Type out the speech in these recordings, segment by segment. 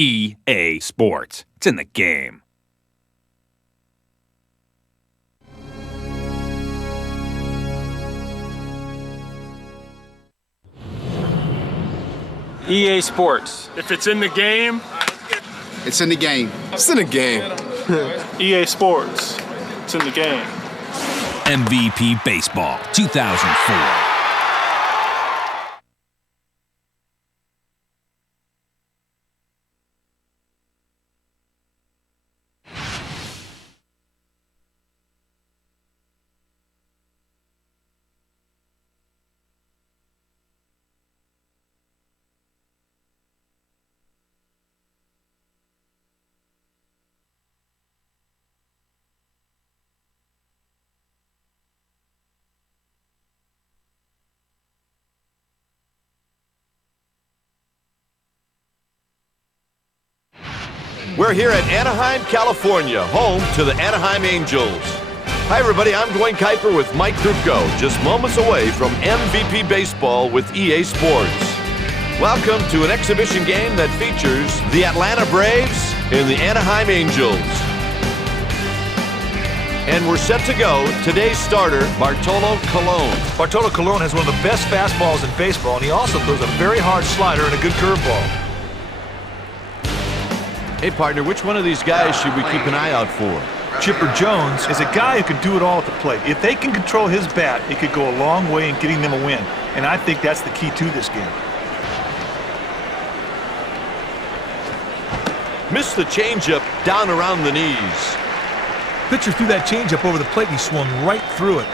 EA Sports. It's in the game. EA Sports. If it's in the game, it's in the game. It's in the game. EA Sports. It's in the game. MVP Baseball 2004. We're here at Anaheim, California, home to the Anaheim Angels. Hi, everybody. I'm Dwayne Kuiper with Mike Krupko, just moments away from MVP Baseball with EA Sports. Welcome to an exhibition game that features the Atlanta Braves and the Anaheim Angels. And we're set to go. Today's starter, Bartolo Colon. Bartolo Colon has one of the best fastballs in baseball, and he also throws a very hard slider and a good curveball. Hey, partner, which one of these guys should we keep an eye out for? Chipper Jones is a guy who can do it all at the plate. If they can control his bat, it could go a long way in getting them a win. And I think that's the key to this game. Missed the changeup down around the knees. Pitcher threw that changeup over the plate and he swung right through it.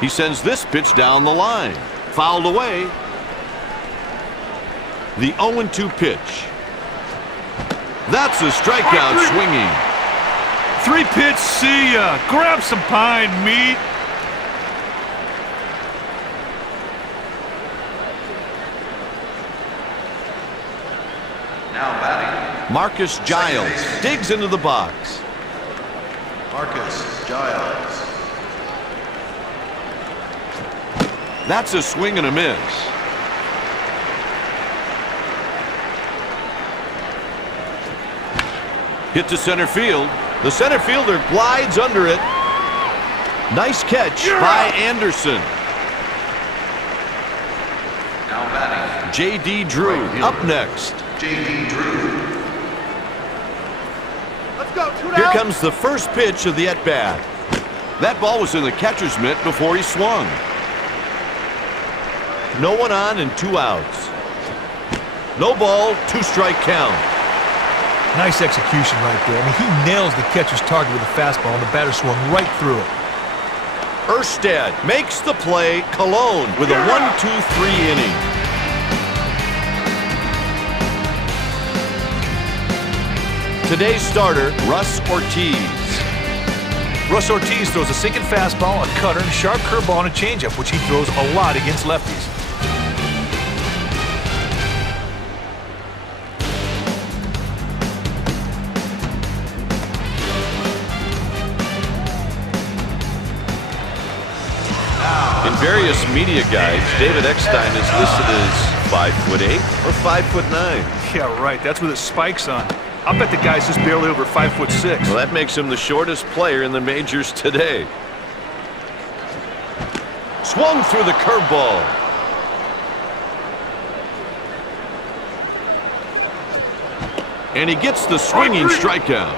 He sends this pitch down the line. Fouled away. The 0-2 pitch. That's a strikeout swinging. 3-pitch, see ya. Grab some pine, meat. Now batting, Marcus Giles digs into the box. Marcus Giles. That's a swing and a miss. Hit to center field. The center fielder glides under it. Nice catch by Anderson. Now batting, J.D. Drew up next. J.D. Drew. let's go. Here comes the first pitch of the at-bat. That ball was in the catcher's mitt before he swung. No one on and 2 outs. No ball, 2-strike count. Nice execution right there. I mean, he nails the catcher's target with a fastball, and the batter swung right through it. Erstad makes the play. Colon with a 1-2-3 inning. Today's starter, Russ Ortiz. Russ Ortiz throws a sinking fastball, a cutter, and a sharp curveball and a changeup, which he throws a lot against lefties. In various media guides, David Eckstein is listed as 5'8" or 5'9". Yeah, right. That's with his spikes on. I'll bet the guy's just barely over 5'6". Well, that makes him the shortest player in the majors today. Swung through the curveball. And he gets the swinging strikeout.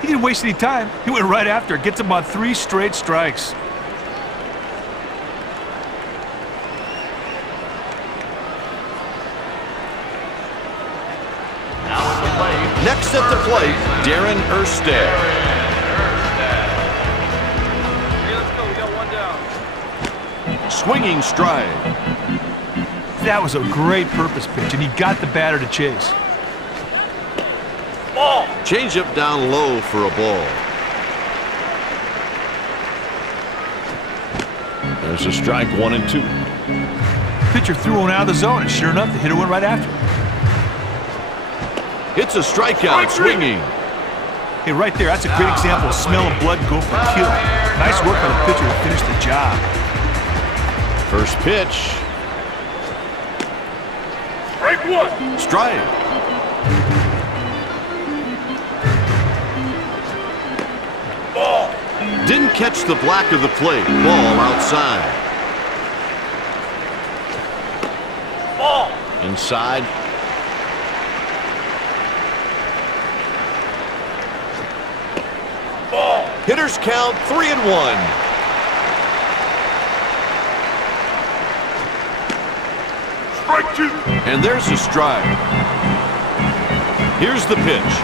He didn't waste any time. He went right after it. Gets him on 3 straight strikes. Next at the plate, Darren Erstad. Hey, let's go. We got one down. Swinging stride. That was a great purpose pitch, and he got the batter to chase. Ball. Changeup down low for a ball. There's a strike, 1 and 2. Pitcher threw one out of the zone, and sure enough, the hitter went right after it. It's a strikeout swinging. Hey, right there, that's a great example of smelling blood and go for a kill. Nice work by the pitcher to finish the job. First pitch. Strike 1. Strike. Didn't catch the black of the plate. Ball outside. Ball. Inside. Ball. Hitters count 3-1. Strike two. And there's a strike. Here's the pitch.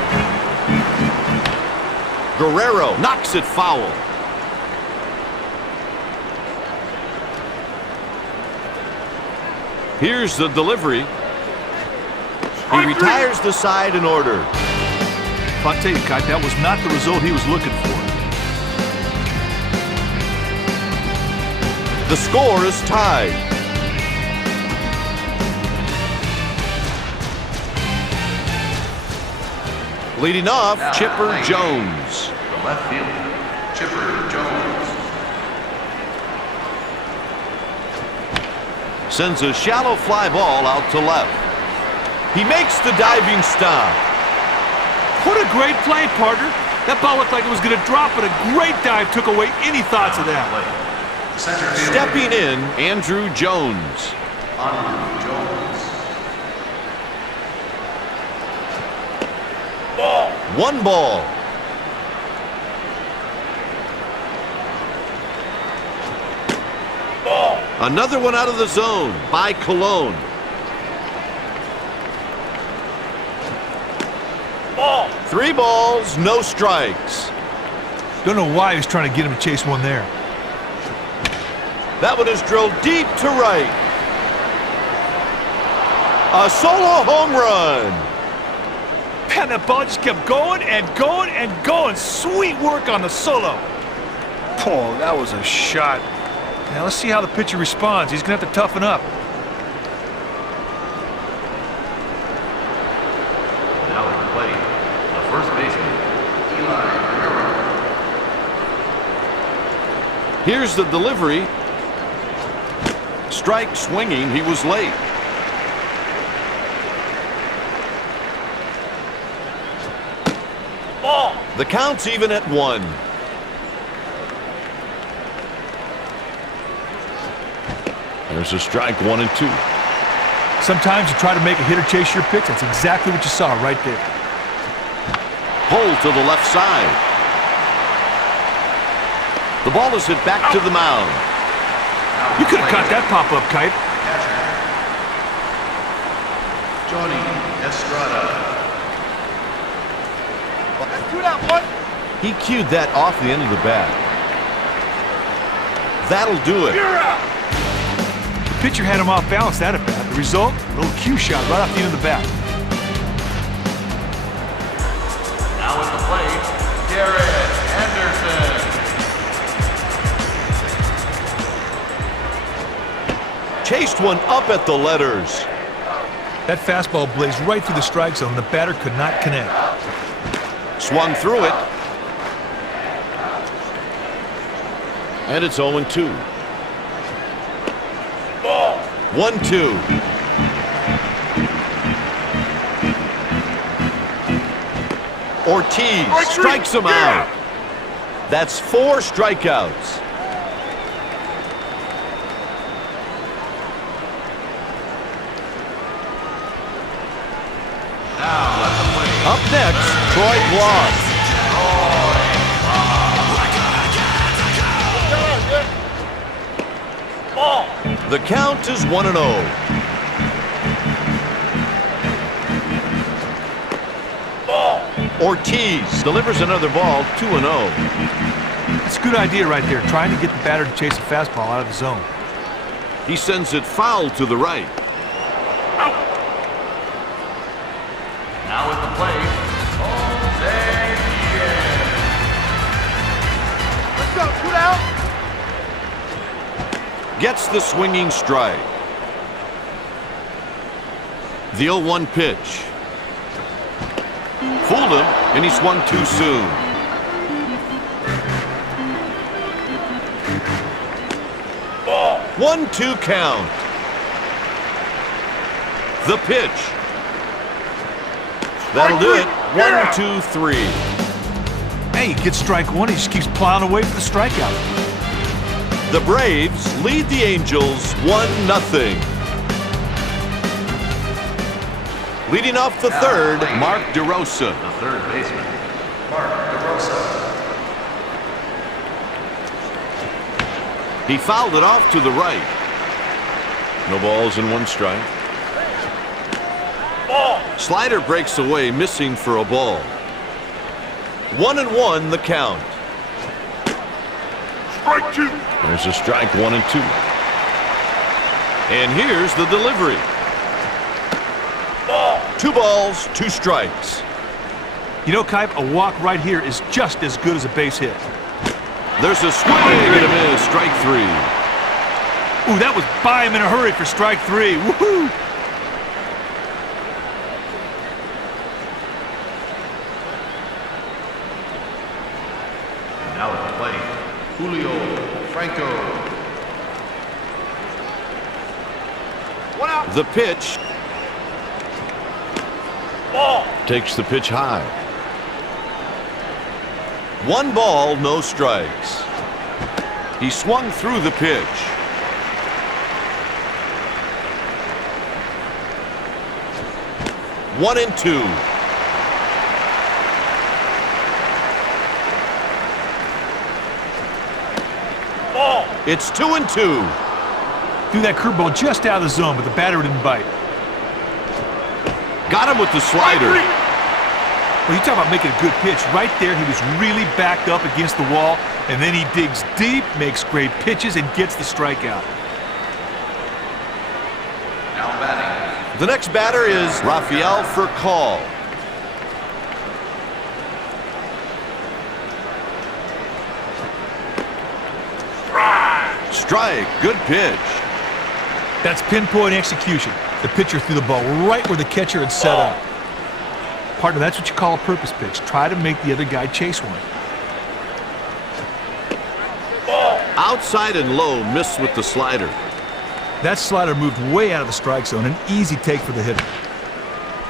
Guerrero knocks it foul. Here's the delivery. He retires the side in order. I'll tell you, Kite, that was not the result he was looking for. The score is tied. Leading off, Now Chipper playing Jones. The left fielder, Chipper Jones. Sends a shallow fly ball out to left. He makes the diving stop. What a great play, partner. That ball looked like it was going to drop, but a great dive took away any thoughts of that. Center fielder, Stepping in, Andrew Jones. Andrew Jones. Ball. 1 ball. Ball. Another one out of the zone by Cologne. Ball. 3 balls, no strikes. Don't know why he was trying to get him to chase one there. That one is drilled deep to right. A solo home run. Man, that ball just kept going and going and going. Sweet work on the solo. Oh, that was a shot. Now let's see how the pitcher responds. He's going to have to toughen up. Now at the plate, the first baseman, Eli Guerrero. Here's the delivery. Strike swinging, he was late. Ball. The count's even at 1. There's a strike, 1 and 2. Sometimes you try to make a hitter chase your pitch. That's exactly what you saw right there. Pull to the left side. The ball is hit back to the mound. You could have caught that pop-up, Kite. Catcher, Johnny Estrada. He cued that off the end of the bat. That'll do it. You're out. The pitcher had him off balance that at bat. The result, a little cue shot right off the end of the bat. Now at the plate, Garrett Anderson. Chased one up at the letters. That fastball blazed right through the strike zone. The batter could not connect. Swung through it. And it's 0-2. Ball. 1-2. Ortiz strikes him out. That's 4 strikeouts. Now at the plate, Up next, Troy Gloss. Ball. The count is 1-0. Ball. Ortiz delivers another ball, 2-0. It's a good idea right there, trying to get the batter to chase a fastball out of the zone. He sends it foul to the right. Out. now at the plate, Jose Diaz. Let's go. Shoot out. Gets the swinging strike. The 0-1 pitch. Fooled him, and he swung too soon. Ball. 1-2 count. The pitch. That'll do it. 1, 2, 3. Hey, he gets strike one. He just keeps plowing away for the strikeout. The Braves lead the Angels 1-0. Leading off the third, Mark DeRosa. The third baseman, Mark DeRosa. He fouled it off to the right. No balls and 1 strike. Ball. Slider breaks away, missing for a ball. 1-1 the count. Strike 2. There's a strike, 1 and 2. And here's the delivery. Ball. 2 balls, 2 strikes. You know, Kipe, a walk right here is just as good as a base hit. There's a swing and a miss, strike 3. Ooh, that was by him in a hurry for strike 3. Woohoo! Now at the plate, Julio Franco. 1 out. The pitch. Ball. Takes the pitch high. 1 ball, no strikes. He swung through the pitch. One and 2. Ball. It's 2 and 2. Threw that curveball just out of the zone, but the batter didn't bite. Got him with the slider. Well, you talk about making a good pitch. Right there, he was really backed up against the wall, and then he digs deep, makes great pitches, and gets the strikeout. Now batting, The next batter is Rafael Furcal. Strike, good pitch. That's pinpoint execution. The pitcher threw the ball right where the catcher had set up. Partner, that's what you call a purpose pitch. Try to make the other guy chase one. Outside and low, miss with the slider. That slider moved way out of the strike zone, an easy take for the hitter.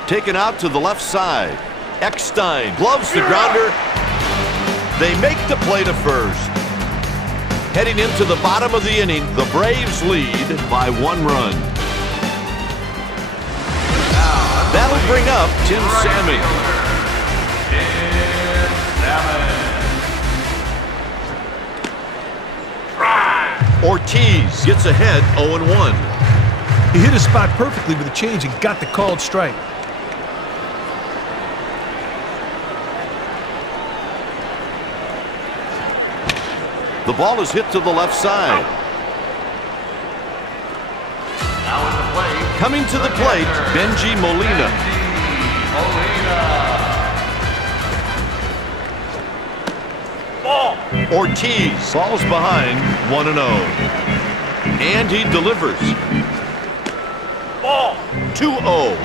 Taken out to the left side. Eckstein gloves the grounder. They make the play to first. Heading into the bottom of the inning, the Braves lead by 1 run. That'll bring up Tim Sammy. Ortiz gets ahead 0-1. He hit his spot perfectly with a change and got the called strike. The ball is hit to the left side. now at the plate, Coming to the plate, Benji Molina. Ball. Ortiz falls behind 1-0. And he delivers. Ball. 2-0.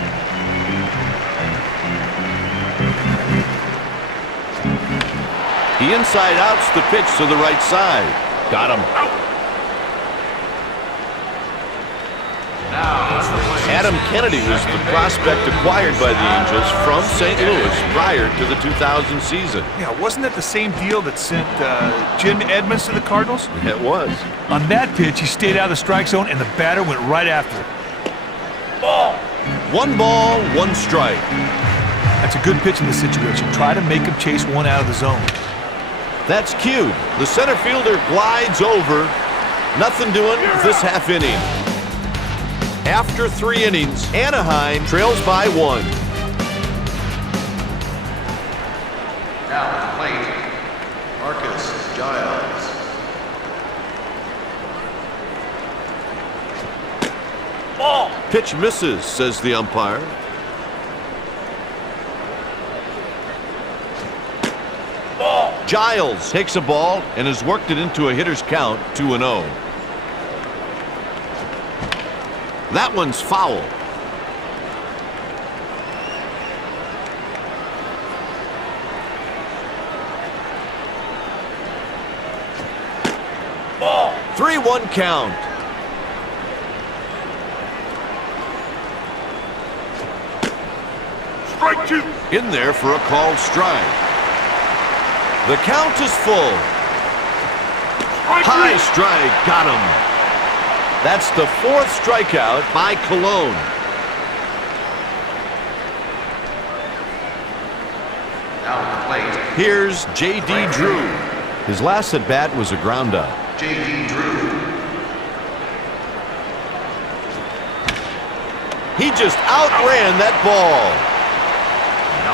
He inside outs the pitch to the right side. Got him. now at the plate, Adam Kennedy was the prospect acquired by the Angels from St. Louis prior to the 2000 season. Yeah, wasn't that the same deal that sent Jim Edmonds to the Cardinals? It was. On that pitch, he stayed out of the strike zone, and the batter went right after it. Ball. 1 ball, 1 strike. That's a good pitch in this situation. Try to make him chase one out of the zone. That's cued. The center fielder glides over. Nothing doing this half inning. After 3 innings, Anaheim trails by 1. now at the plate, Marcus Giles. Ball. Pitch misses, says the umpire. Ball. Giles takes a ball and has worked it into a hitter's count, 2-0. That one's foul. Ball. 3-1 count. Strike 2. In there for a called strike. The count is full. High strike, got him. That's the 4th strikeout by Cologne. Now at the plate, Here's J.D. Drew. His last at-bat was a ground-out. J.D. Drew. He just outran that ball.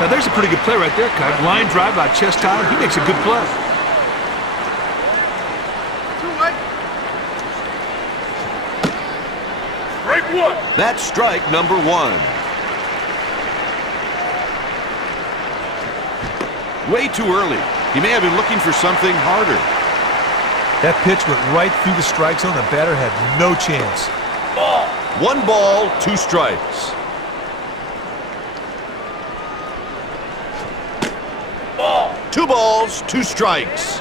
Now there's a pretty good play right there, Kyle. Line drive by Chest Tyler. He makes a good play. That's strike number 1. Way too early. He may have been looking for something harder. That pitch went right through the strike zone. The batter had no chance. 1 ball, 2 strikes. Two balls, 2 strikes.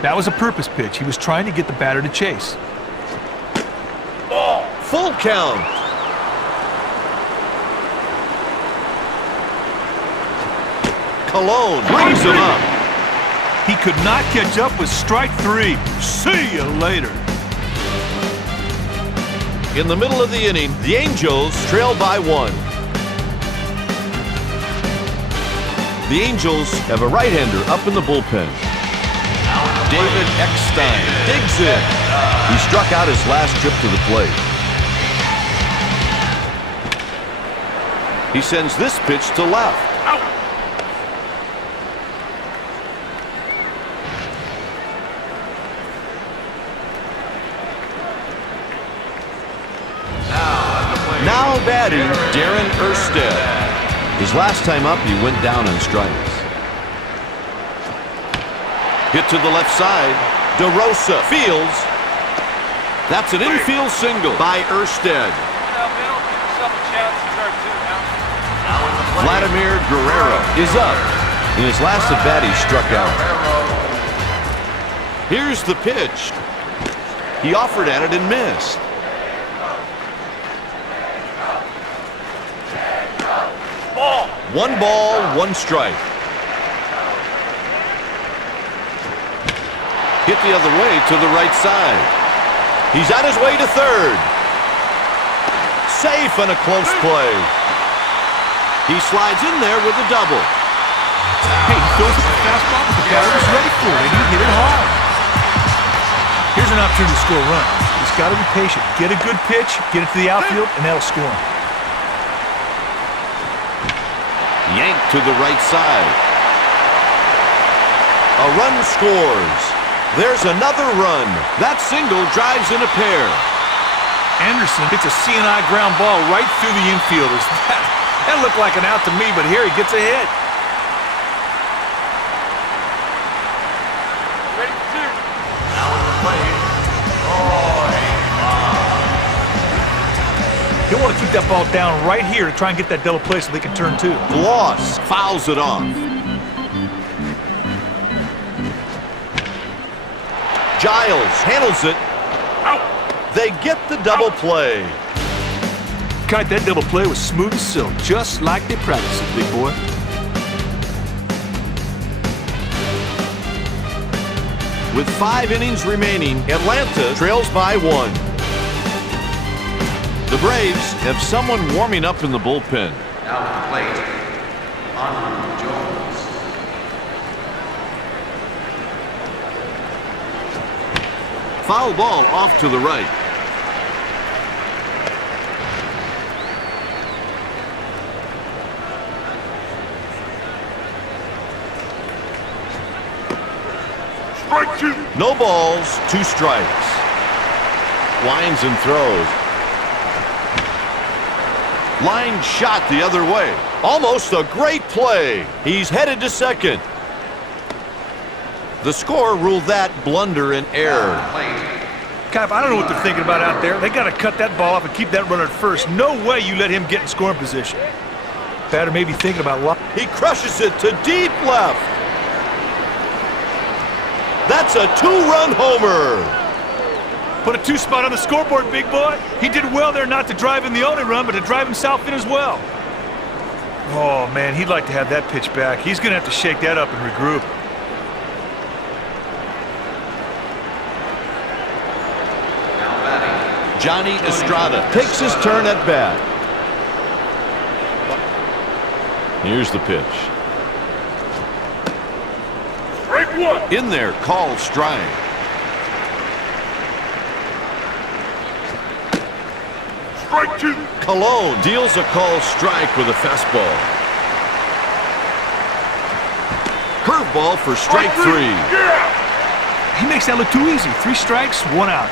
That was a purpose pitch. He was trying to get the batter to chase. Full count. Cologne brings him up. He could not catch up with strike 3. See you later. In the middle of the inning, the Angels trail by 1. The Angels have a right-hander up in the bullpen. David Eckstein digs in. He struck out his last trip to the plate. He sends this pitch to left. Now batting, Darren Erstad. His last time up, he went down on strikes. Hit to the left side. DeRosa fields. That's an infield single by Erstad. Vladimir Guerrero is up. In his last at-bat, he struck out. Here's the pitch. He offered at it and missed. One ball, 1 strike. Hit the other way to the right side. He's on his way to third. Safe on a close play. He slides in there with a double. Hey, he throws up the fastball, but the batter was ready for it, and he hit it hard. Here's an opportunity to score a run. He's got to be patient. Get a good pitch, get it to the outfield, and that'll score him. Yanked to the right side. A run scores. There's another run. That single drives in a pair. Anderson hits a CNI ground ball right through the infielders. That looked like an out to me, but here he gets a hit. Ready for 2. Now at the plate, He'll want to keep that ball down right here to try and get that double play so they can turn 2. Gloss fouls it off. Giles handles it. They get the double play. Kite, that double play was smooth as silk, just like they practiced it, big boy. With 5 innings remaining, Atlanta trails by 1. The Braves have someone warming up in the bullpen. now at the plate, Andrew Jones. Foul ball off to the right. Strike 2. No balls, 2 strikes. Winds and throws. Line shot the other way. Almost a great play. He's headed to second. The score ruled that blunder and error. Cap, I don't know what they're thinking about out there. They got to cut that ball off and keep that runner at first. No way you let him get in scoring position. Batter may be thinking about luck. He crushes it to deep left. That's a 2-run homer. Put a 2 spot on the scoreboard, big boy. He did well there not to drive in the only run, but to drive himself in as well. Oh, man, he'd like to have that pitch back. He's going to have to shake that up and regroup. Johnny Estrada takes his turn at bat. Here's the pitch. Strike one. In there, called strike. Strike two. Cologne deals a called strike with a fastball. Curveball for strike three. Yeah. He makes that look too easy. 3 strikes, 1 out.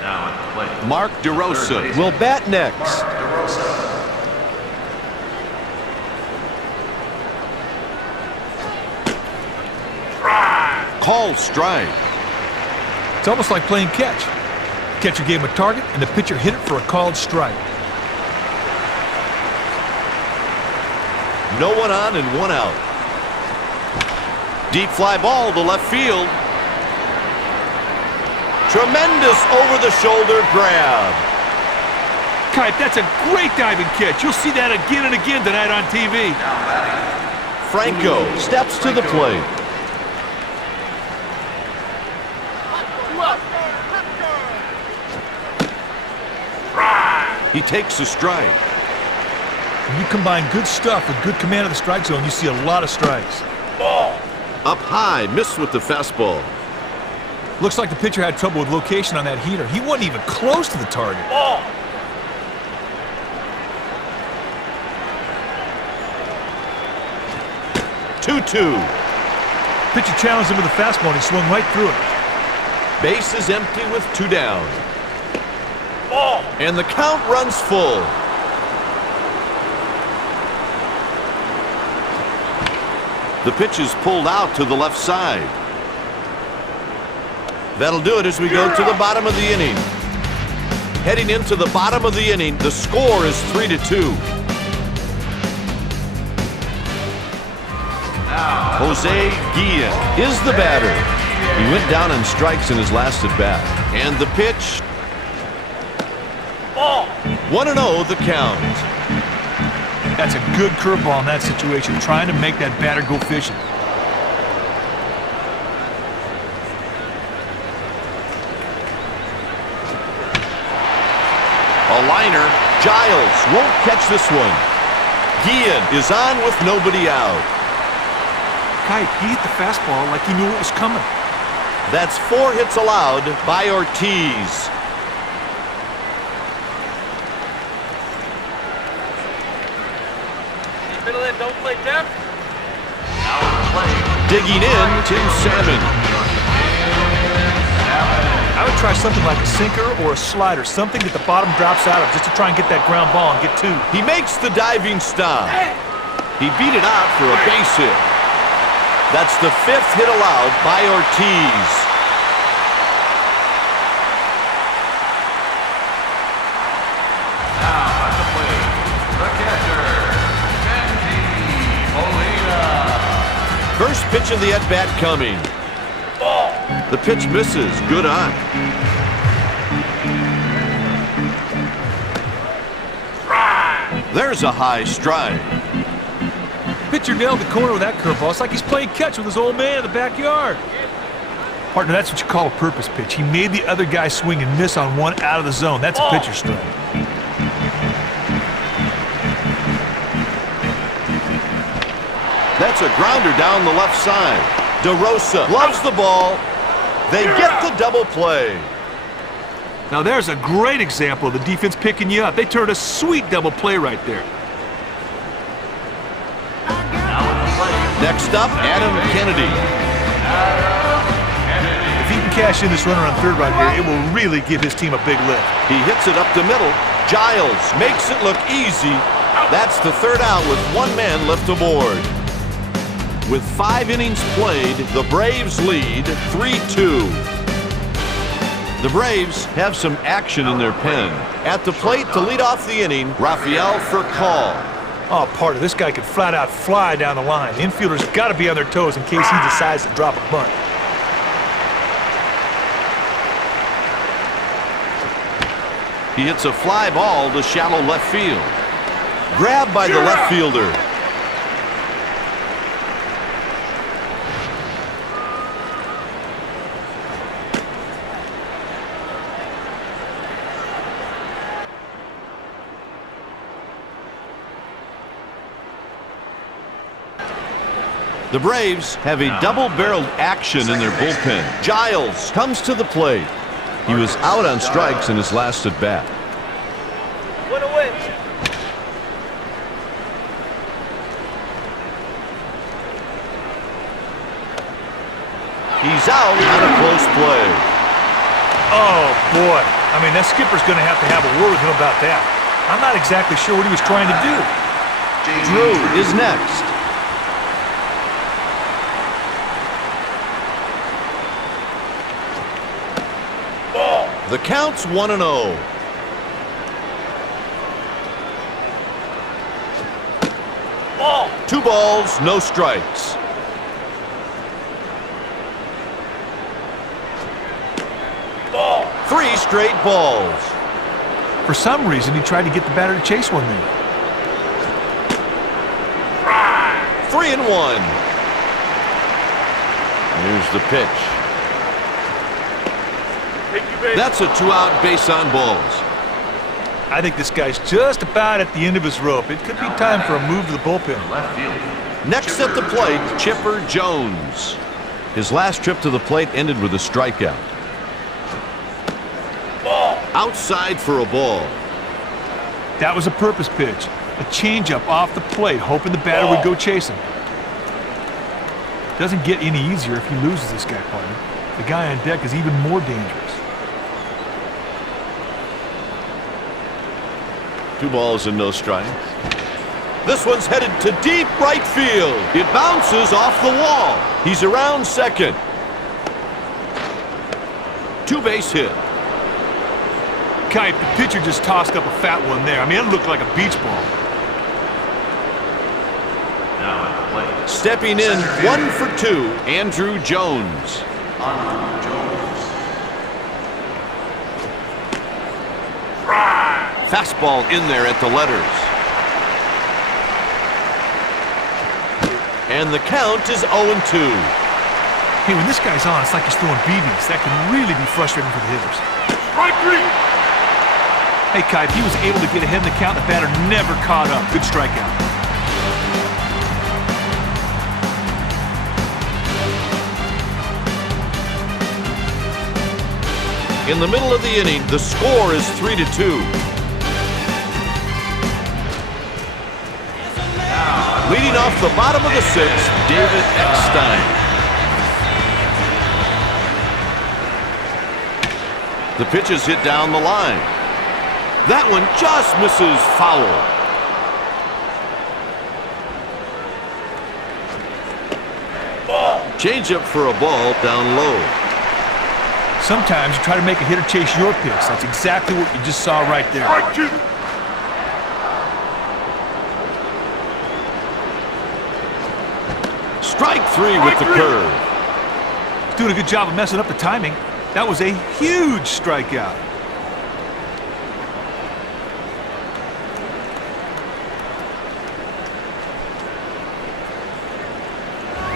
Now at the plate. Mark DeRosa will bat next. Called strike. It's almost like playing catch. Catcher gave him a target, and the pitcher hit it for a called strike. No one on and 1 out. Deep fly ball to left field. Tremendous over-the-shoulder grab. Kite, that's a great diving catch. You'll see that again and again tonight on TV. Franco steps to the plate. He takes a strike. When you combine good stuff with good command of the strike zone, you see a lot of strikes. Up high, missed with the fastball. Looks like the pitcher had trouble with location on that heater. He wasn't even close to the target. 2-2. Pitcher challenged him with a fastball, and he swung right through it. Base is empty with 2 down. And the count runs full. The pitch is pulled out to the left side. That'll do it as we go to the bottom of the inning. Heading into the bottom of the inning, the score is 3-2. Jose Guillen is the batter. He went down on strikes in his last at bat. And the pitch. 1-0 the count. That's a good curveball in that situation, trying to make that batter go fishing. A liner. Giles won't catch this one. Guillen is on with nobody out. Kite, he hit the fastball like he knew it was coming. That's 4 hits allowed by Ortiz. Middle in, don't play deaf. Now at the plate. Digging in, Tim Salmon. I would try something like a sinker or a slider, something that the bottom drops out of, just to try and get that ground ball and get 2. He makes the diving stop. He beat it out for a base hit. That's the 5th hit allowed by Ortiz. Now at the plate. The catcher, Molina. First pitch of the at-bat coming. The pitch misses. Good eye. There's a high strike. Pitcher nailed the corner with that curveball. It's like he's playing catch with his old man in the backyard. Partner, that's what you call a purpose pitch. He made the other guy swing and miss on one out of the zone. That's a pitcher strike. That's a grounder down the left side. DeRosa loves the ball. They get the double play. Now there's a great example of the defense picking you up. They turned a sweet double play right there. Next up, Adam Kennedy. If he can cash in this runner on third right here, it will really give his team a big lift. He hits it up the middle. Giles makes it look easy. That's the 3rd out with 1 man left aboard. With 5 innings played, the Braves lead 3-2. The Braves have some action in their pen. At the plate to lead off the inning, Rafael Furcal. Oh, partner, this guy could flat out fly down the line. The infielders got to be on their toes in case he decides to drop a bunt. He hits a fly ball to shallow left field. Grabbed by the left fielder. The Braves have a double-barreled action in their bullpen. Giles comes to the plate. He was out on strikes in his last at-bat. Win a win. He's out on a close play. Oh, boy. I mean, that skipper's going to have a word with him about that. I'm not exactly sure what he was trying to do. Drew is next. The count's 1-0. Ball. 2 balls, no strikes. Ball. 3 straight balls. For some reason, he tried to get the batter to chase one there. 3-1. Here's the pitch. That's a 2-out base on balls. I think this guy's just about at the end of his rope. It could be time for a move to the bullpen. Left field. Next at the plate, Chipper Jones. His last trip to the plate ended with a strikeout. Ball. Outside for a ball. That was a purpose pitch. A changeup off the plate, hoping the batter would go chasing. Doesn't get any easier if he loses this guy, partner. The guy on deck is even more dangerous. 2 balls and no strikes. This one's headed to deep right field. It bounces off the wall. He's around second. 2-base hit. Kite, the pitcher just tossed up a fat one there. I mean, it looked like a beach ball. Now at the plate. Stepping in, 1 for 2, Andrew Jones. Fastball in there at the letters. And the count is 0-2. Hey, when this guy's on, it's like he's throwing BBs. That can really be frustrating for the hitters. Strike 3. Hey, Kite, he was able to get ahead in the count. The batter never caught up. Good strikeout. In the middle of the inning, the score is 3-2. Leading off the bottom of the 6th, David Eckstein. The pitch is hit down the line. That one just misses foul. Changeup for a ball down low. Sometimes you try to make a hitter chase your pitch. That's exactly what you just saw right there. Strike 2. Strike 3 with the curve. He's doing a good job of messing up the timing. That was a huge strikeout.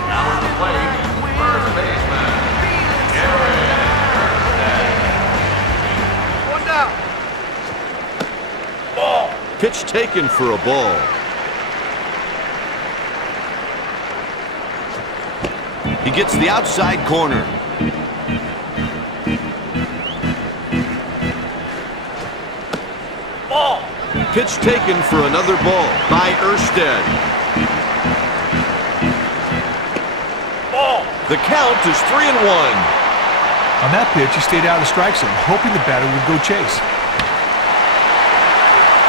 Now at the plate, first baseman. One down. Ball. Pitch taken for a ball. He gets the outside corner. Ball. Pitch taken for another ball by Erstad. Ball. The count is 3-1. On that pitch, he stayed out of the strike zone, hoping the batter would go chase.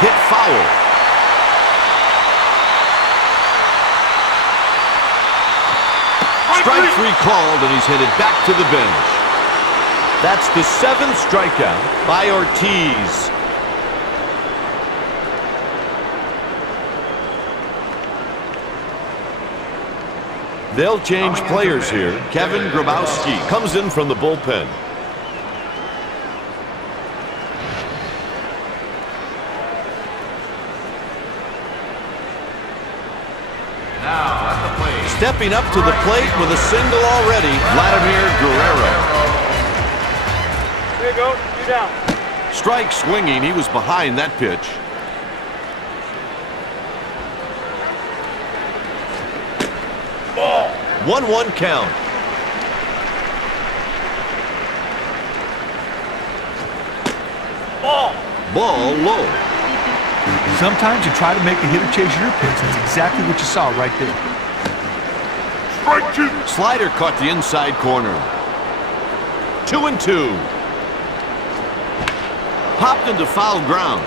Hit foul. Strike 3 called, and he's headed back to the bench. That's the 7th strikeout by Ortiz. They'll change players here. Kevin Grabowski comes in from the bullpen. Now at the plate. Stepping up to the plate with a single already, Vladimir Guerrero. There you go. You down. Strike swinging. He was behind that pitch. Ball. 1-1 count. Ball low. Sometimes you try to make the hitter chase your pitch. That's exactly what you saw right there. Strike two. Slider caught the inside corner. 2-2. Popped into foul ground.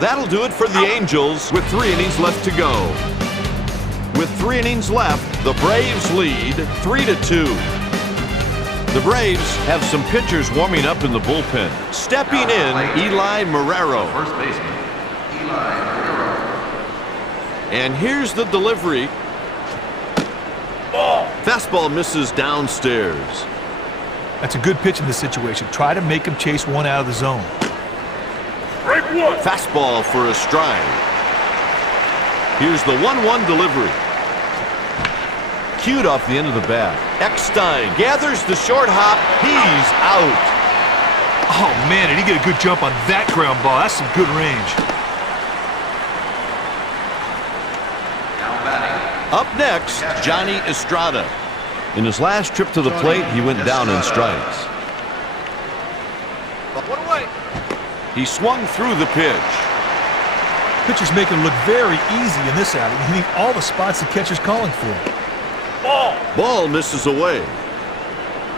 That'll do it for the Angels with 3 innings left to go. With 3 innings left, the Braves lead 3-2. The Braves have some pitchers warming up in the bullpen. Stepping in, Eli Marrero. First baseman, Eli Marrero. And here's the delivery. Fastball misses downstairs. That's a good pitch in this situation. Try to make him chase one out of the zone. Fastball for a strike. Here's the 1-1 delivery. Cued off the end of the bat. Eckstein gathers the short hop. He's out. Oh, man, did he get a good jump on that ground ball? That's some good range. Now batting. Up next, Johnny Estrada. In his last trip to the plate, he went down in strikes. One away. He swung through the pitch. Pitcher's making it look very easy in this outing, hitting all the spots the catcher's calling for. Ball misses away.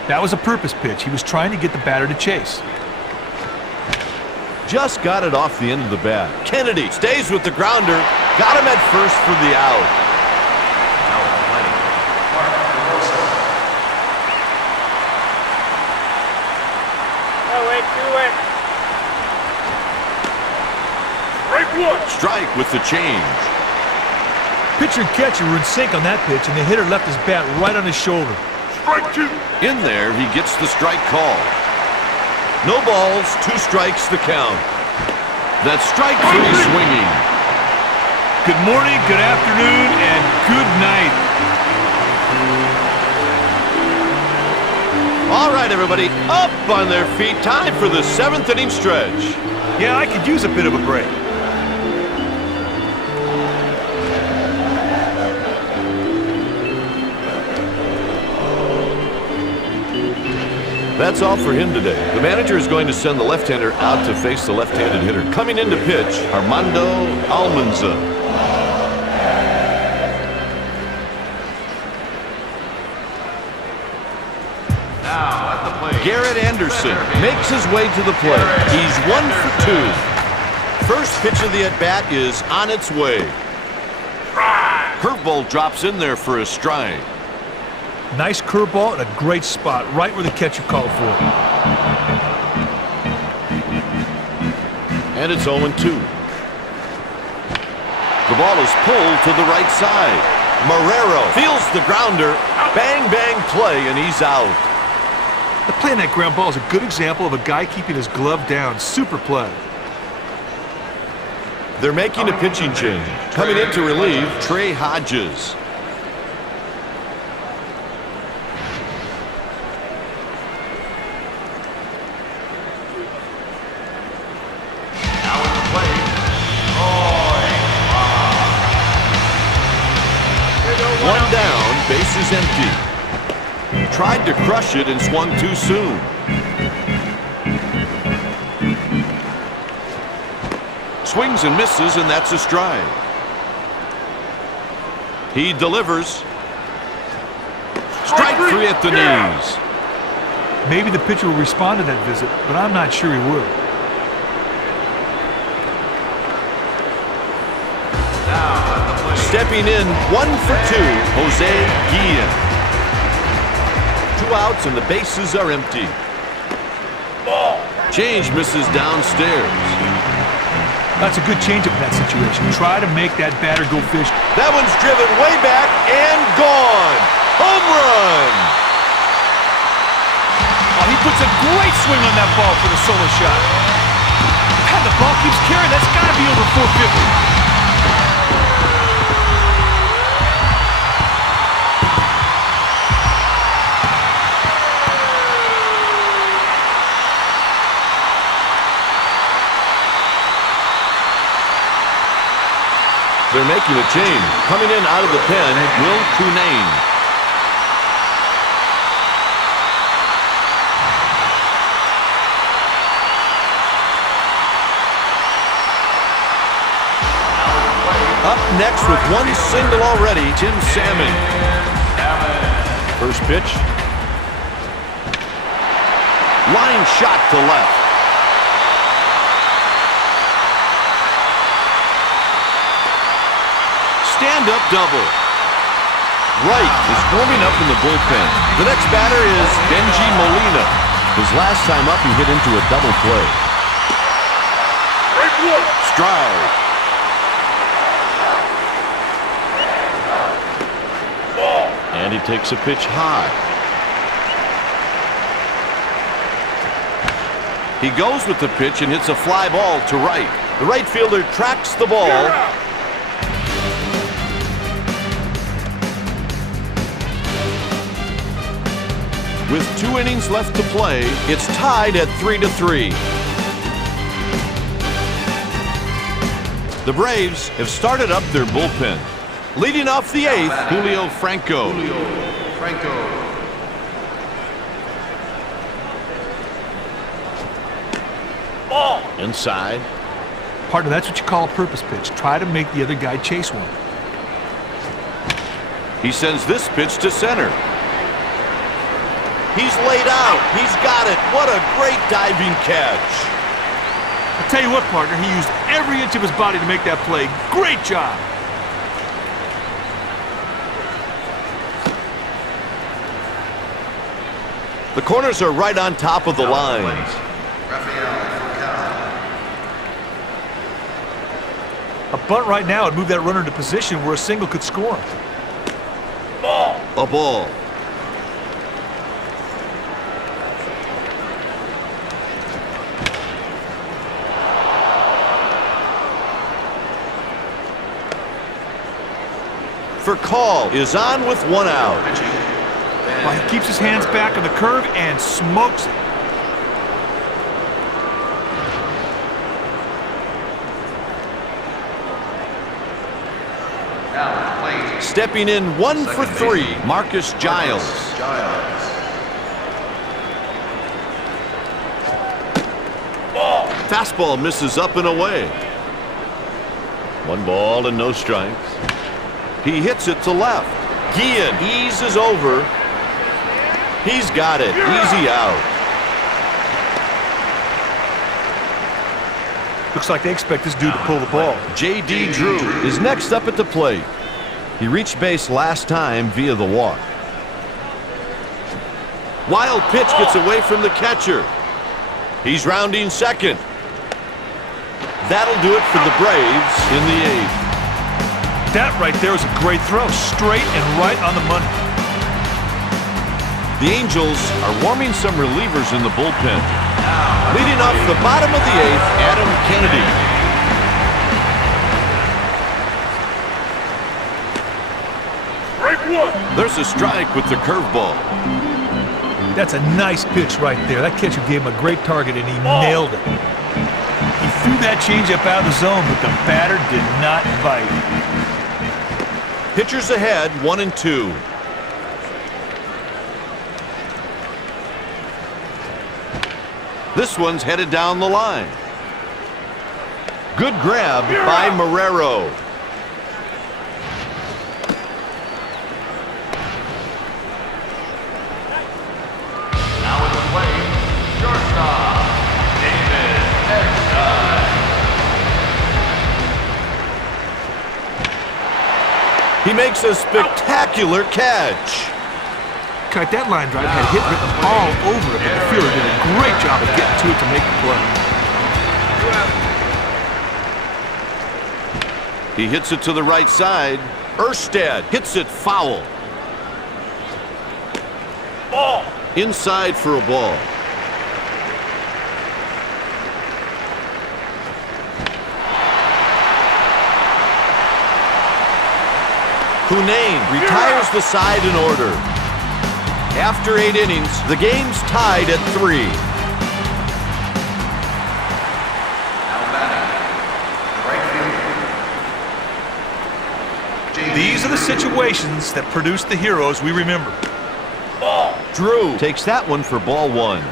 That was a purpose pitch. He was trying to get the batter to chase. Just got it off the end of the bat. Kennedy stays with the grounder. Got him at first for the out. Now at the plate. Two away. Strike with the change. Pitcher and catcher were in sync on that pitch, and the hitter left his bat right on his shoulder. In there, he gets the strike call. No balls, 2 strikes the count. That's strike 3 swinging. Good morning, good afternoon, and good night. All right, everybody, up on their feet. Time for the 7th inning stretch. Yeah, I could use a bit of a break. That's all for him today. The manager is going to send the left-hander out to face the left-handed hitter. Coming in to pitch, Armando Almanza. Now at the plate. Garrett Anderson makes his way to the plate. He's 1 for 2. First pitch of the at-bat is on its way. Curveball drops in there for a strike. Nice curveball in a great spot, right where the catcher called for it. And it's 0-2. The ball is pulled to the right side. Marrero feels the grounder. Bang, bang play, and he's out. The play on that ground ball is a good example of a guy keeping his glove down. Super play. They're making a pitching change. Coming in to relieve, Trey Hodges. One down, base is empty. Tried to crush it and swung too soon. Swings and misses, and that's a strike. He delivers. Strike 3 at the knees. Maybe the pitcher will respond to that visit, but I'm not sure he will. Stepping in, 1 for 2, Jose Guillen. 2 outs and the bases are empty. Change misses downstairs. That's a good changeup in that situation. Try to make that batter go fish. That one's driven way back and gone. Home run! Oh, he puts a great swing on that ball for the solo shot. God, the ball keeps carrying. That's got to be over 450. They're making a change. Coming in out of the pen, Will Cunane. Up next with one single already, Tim Salmon. First pitch. Line shot to left. Stand-up double. Wright is warming up in the bullpen. The next batter is Benji Molina. His last time up, he hit into a double play. Strike. And he takes a pitch high. He goes with the pitch and hits a fly ball to right. The right fielder tracks the ball. With 2 innings left to play, it's tied at 3-3. The Braves have started up their bullpen. Leading off the 8th, Julio Franco. Ball. Inside. Partner, that's what you call a purpose pitch. Try to make the other guy chase one. He sends this pitch to center. He's laid out. He's got it. What a great diving catch. I'll tell you what, partner, he used every inch of his body to make that play. Great job. The corners are right on top of the lines. A bunt right now would move that runner into position where a single could score. A ball. For call is on with 1 out. Well, he keeps his hands back on the curve and smokes it. Stepping in 1 for 3, Marcus Giles. Fastball misses up and away. 1 ball and no strikes. He hits it to left. Guillen eases over. He's got it. Easy out. Looks like they expect this dude to pull the ball. J.D. Drew is next up at the plate. He reached base last time via the walk. Wild pitch gets away from the catcher. He's rounding second. That'll do it for the Braves in the 8th. That right there is a great throw. Straight and right on the money. The Angels are warming some relievers in the bullpen. Leading off the bottom of the 8th, Adam Kennedy. There's a strike with the curveball. That's a nice pitch right there. That catcher gave him a great target, and he nailed it. He threw that changeup out of the zone, but the batter did not bite. Pitchers ahead, 1 and 2. This one's headed down the line. Good grab by Marrero. Now in the plate, shortstop, David Eckstein. He makes a spectacular catch. Cut that line drive had hit written all over it, but the fielder did a great job of getting to it to make the play. He hits it to the right side. Erstad hits it foul. Ball. Inside for a ball. Cunane retires the side in order. After 8 innings, the game's tied at 3. Now batting, right These are the situations that produce the heroes we remember. Drew takes that one for ball one.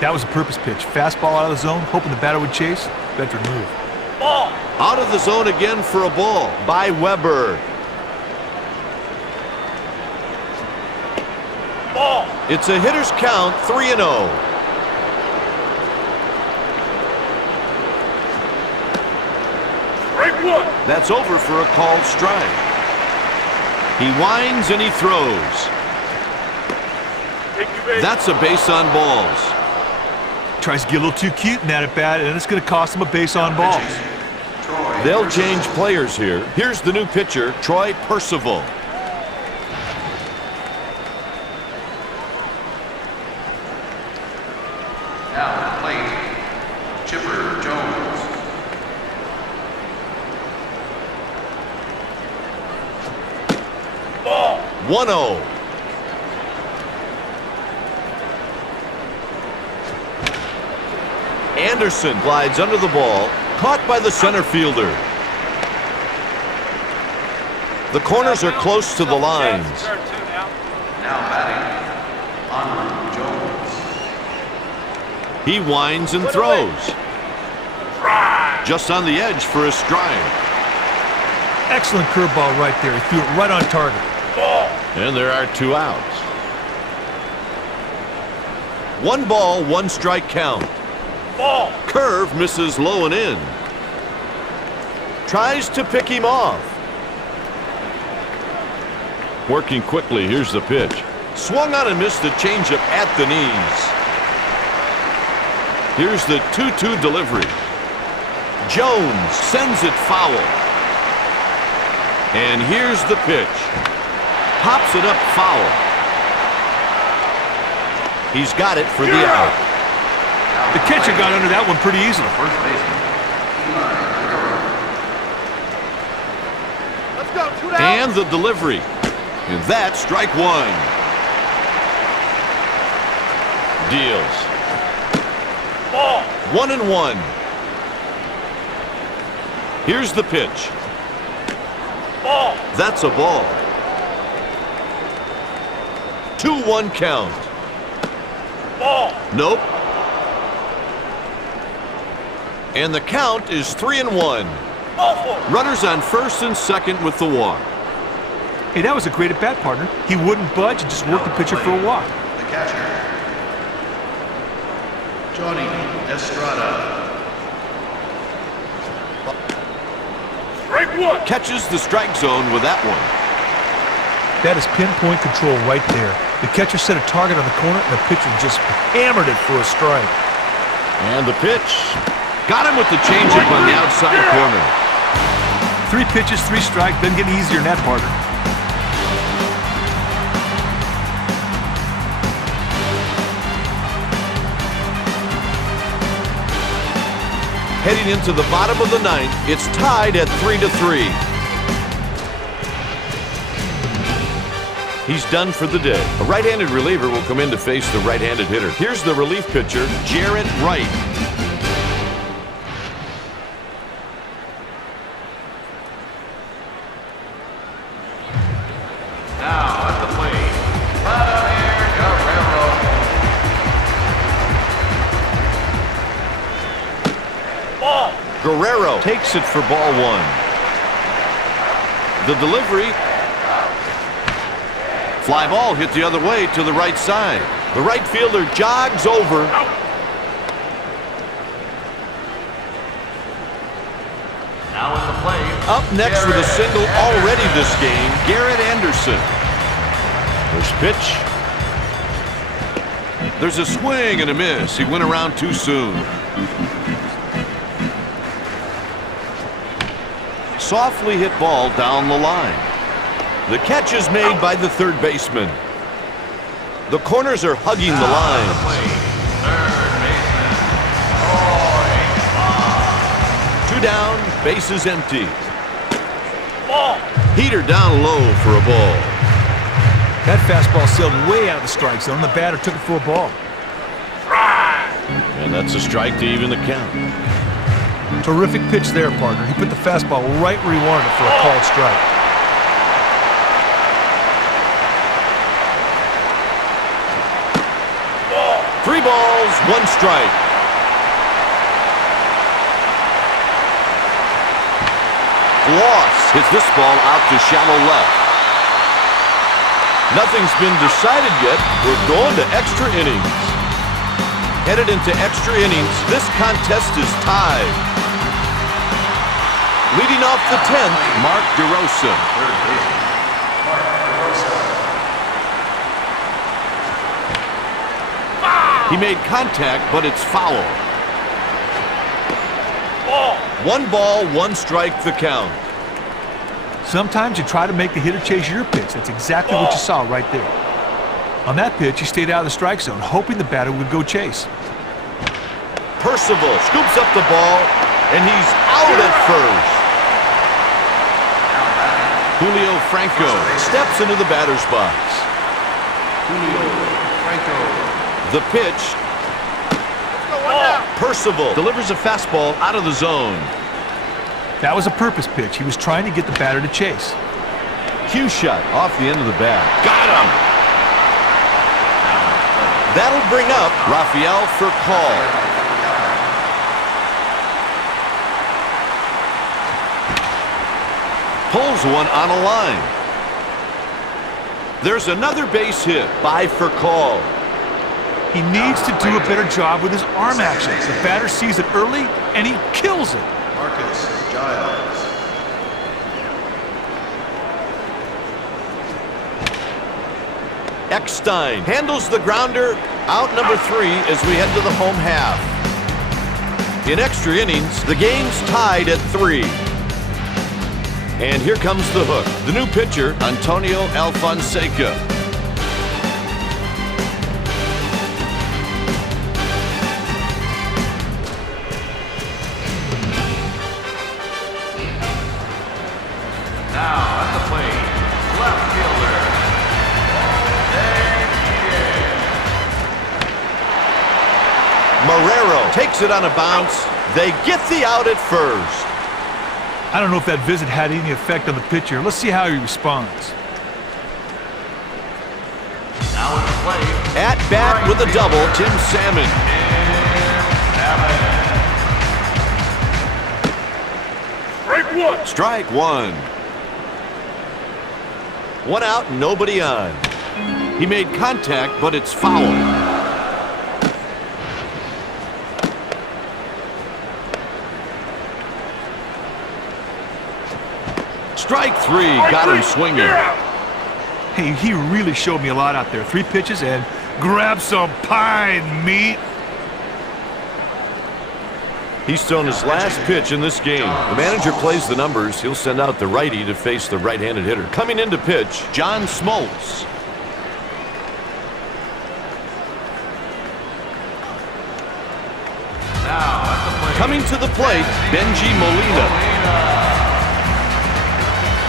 That was a purpose pitch. Fastball out of the zone, hoping the batter would chase. Veteran move. Out of the zone again for a ball by Weber. It's a hitter's count, 3-0. That's over for a called strike. He winds and he throws. That's a base on balls. Tries to get a little too cute in that at bat, and it's going to cost him a base on balls. They'll change players here. Here's the new pitcher, Troy Percival. Now at the plate, Chipper Jones. 1-0. Anderson glides under the ball, caught by the center fielder. The corners are close to the lines. Now batting, Honor Jones. He winds and throws. Just on the edge for a strike. Excellent curveball right there. He threw it right on target. And there are 2 outs. 1 ball, 1 strike count. Curve misses low and in. Tries to pick him off. Working quickly, here's the pitch. Swung on and missed the changeup at the knees. Here's the 2-2 delivery. Jones sends it foul. And here's the pitch. Pops it up foul. He's got it for the out. The catcher got under that one pretty easily. First baseman. Let's go. 2 down. And the delivery. And that's strike 1. Deals. 1-1. Here's the pitch. That's a ball. 2-1 count. Nope. And the count is 3-1. Runners on first and second with the walk. Hey, that was a great at-bat, partner. He wouldn't budge and just worked the pitcher for a walk. The catcher, Johnny Estrada. Catches the strike zone with that one. That is pinpoint control right there. The catcher set a target on the corner, and the pitcher just hammered it for a strike. And the pitch. Got him with the changeup on the outside corner. 3 pitches, 3 strikes. Doesn't get any easier than that, partner. Heading into the bottom of the 9th, it's tied at 3-3. He's done for the day. A right-handed reliever will come in to face the right-handed hitter. Here's the relief pitcher, Jarrett Wright. Now at the plate, Vladimir Guerrero. Guerrero takes it for ball 1. The delivery. Fly ball hit the other way to the right side. The right fielder jogs over. Now at the plate, Up next with a single already this game, Garrett Anderson. First pitch. There's a swing and a miss. He went around too soon. Softly hit ball down the line. The catch is made by the third baseman. The corners are hugging the lines. third baseman, 2 down, bases empty. Heater down low for a ball. That fastball sailed way out of the strike zone. The batter took it for a ball. And that's a strike to even the count. Terrific pitch there, partner. He put the fastball right where he wanted it for a called strike. 3 balls, 1 strike. Gloss hits this ball out to shallow left. Nothing's been decided yet. We're going to extra innings. Headed into extra innings, this contest is tied. Leading off the 10th, Mark DeRosa. Third baseman, Mark DeRosa. He made contact, but it's foul. 1 ball, 1 strike the count. Sometimes you try to make the hitter chase your pitch. That's exactly what you saw right there. On that pitch, he stayed out of the strike zone, hoping the batter would go chase. Percival scoops up the ball, and he's out at first. Julio Franco steps into the batter's box. Julio Franco. The pitch. Percival delivers a fastball out of the zone. That was a purpose pitch. He was trying to get the batter to chase. Cue shot off the end of the bat. Got him! That'll bring up Rafael for call. Pulls one on a line. There's another base hit by Furcal. He needs to do a better job with his arm action. The batter sees it early, and he kills it. Marcus Giles. Eckstein handles the grounder. Out number 3 as we head to the home half. In extra innings, the game's tied at 3. And here comes the hook. The new pitcher, Antonio Alfonseca. Now at the plate, left fielder, Marrero takes it on a bounce. They get the out at first. I don't know if that visit had any effect on the pitcher. Let's see how he responds. now at the plate, At bat with a double, Tim Salmon. Strike 1. 1 out, nobody on. He made contact, but it's foul. Strike 3, got him swinging. Hey, he really showed me a lot out there. 3 pitches and grab some pine meat. He's thrown his last pitch in this game. The manager plays the numbers. He'll send out the righty to face the right-handed hitter. Coming in to pitch, John Smoltz. now at the plate, Coming to the plate, Benji Molina.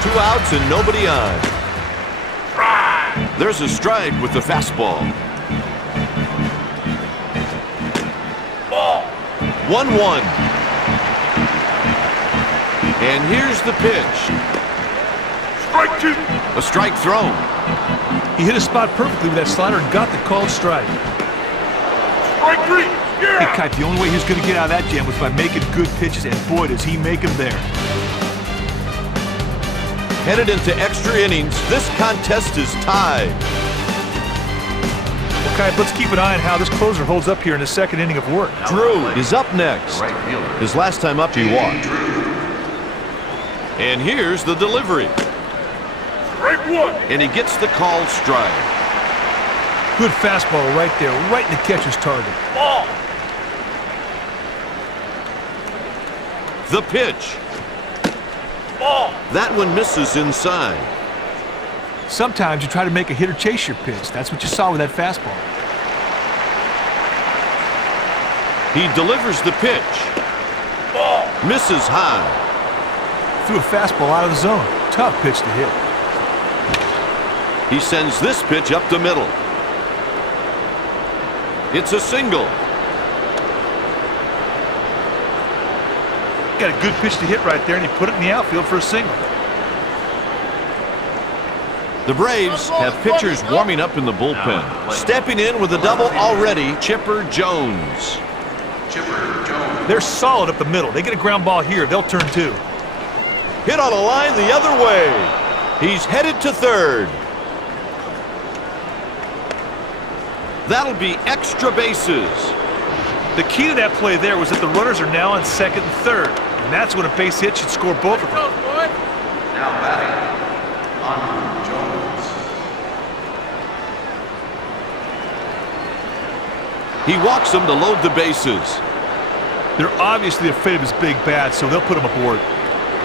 2 outs and nobody on. There's a strike with the fastball. 1-1. And here's the pitch. Strike 2. A strike thrown. He hit a spot perfectly with that slider and got the called strike. Strike 3. Hey, Kite, the only way he was going to get out of that jam was by making good pitches, and boy, does he make them there. Headed into extra innings, this contest is tied. Well, Kite, let's keep an eye on how this closer holds up here in the second inning of work. Drew is up next. right fielder, His last time up, he walked. And here's the delivery. Strike 1. And he gets the called strike. Good fastball right there, right in the catcher's target. Ball. The pitch. Ball. That one misses inside. Sometimes you try to make a hitter chase your pitch. That's what you saw with that fastball. He delivers the pitch. Ball. Misses high. Threw a fastball out of the zone. Tough pitch to hit. He sends this pitch up the middle. It's a single. Got a good pitch to hit right there, and he put it in the outfield for a single. The Braves have pitchers warming up in the bullpen. Stepping in with a double already, Chipper Jones. They're solid up the middle. They get a ground ball here, they'll turn two. Hit on a line the other way. He's headed to third. That'll be extra bases. The key to that play there was that the runners are now on second and third. And that's when a base hit should score both of them. Now batting, Jones. He walks him to load the bases. They're obviously afraid of his big bat, so they'll put him aboard.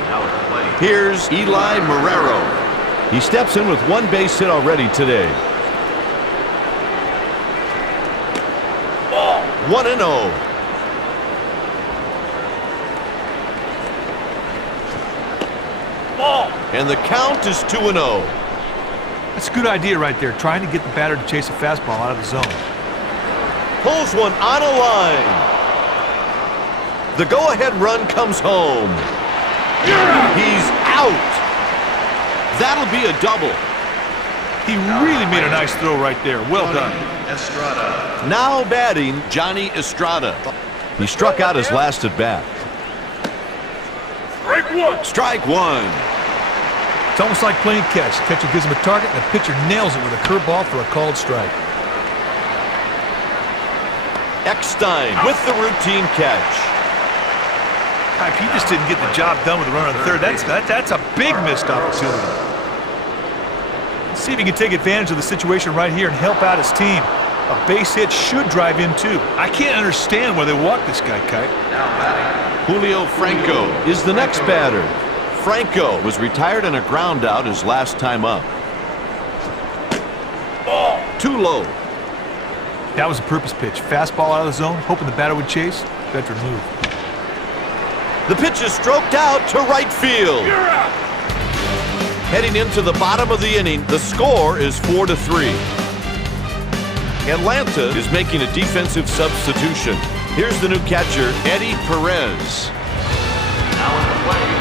Now at the plate. Here's Eli Marrero. He steps in with one base hit already today. 1-0. And the count is 2-0. That's a good idea right there, trying to get the batter to chase a fastball out of the zone. Pulls one on a line. The go-ahead run comes home. He's out. That'll be a double. He really made a nice throw right there. Well done. Estrada. Now batting, Johnny Estrada. He struck out his last at bat. Strike one. It's almost like playing catch. The catcher gives him a target, and the pitcher nails it with a curveball for a called strike. Eckstein with the routine catch. If he just didn't get the job done with the runner on third, that's a big missed opportunity. Let's see if he can take advantage of the situation right here and help out his team. A base hit should drive in too. I can't understand why they walk this guy, Kite. Now batting. Julio Franco is the next batter. Franco was retired on a ground out his last time up. Too low. That was a purpose pitch. Fastball out of the zone, hoping the batter would chase. Veteran move. The pitch is stroked out to right field. Heading into the bottom of the inning, the score is 4-3. Atlanta is making a defensive substitution. Here's the new catcher, Eddie Perez. Now at the plate,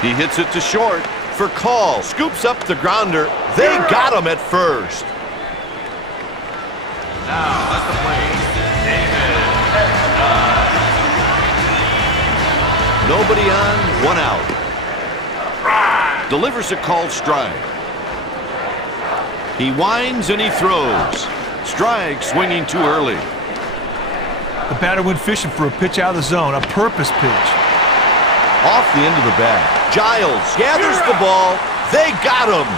He hits it to short for call. Scoops up the grounder. They got him at first. now at the plate, David. Nobody on, one out. Delivers a called strike. He winds and he throws. Strike, swinging too early. The batter went fishing for a pitch out of the zone, a purpose pitch. Off the end of the bat. Giles gathers the ball. They got him.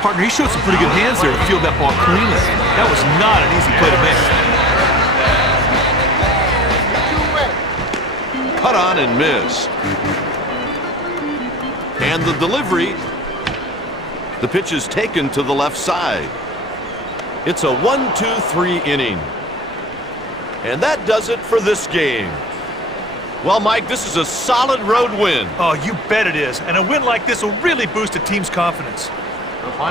Partner, he showed some pretty good hands there to field that ball cleanly. That was not an easy play to make. Cut on and missed. And the delivery. The pitch is taken to the left side. It's a 1-2-3 inning. And that does it for this game. Well, Mike, this is a solid road win. Oh, you bet it is. And a win like this will really boost a team's confidence.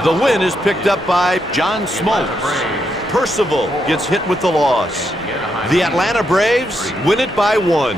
The win is picked up by John Smoltz. Percival gets hit with the loss. The Atlanta Braves win it by 1.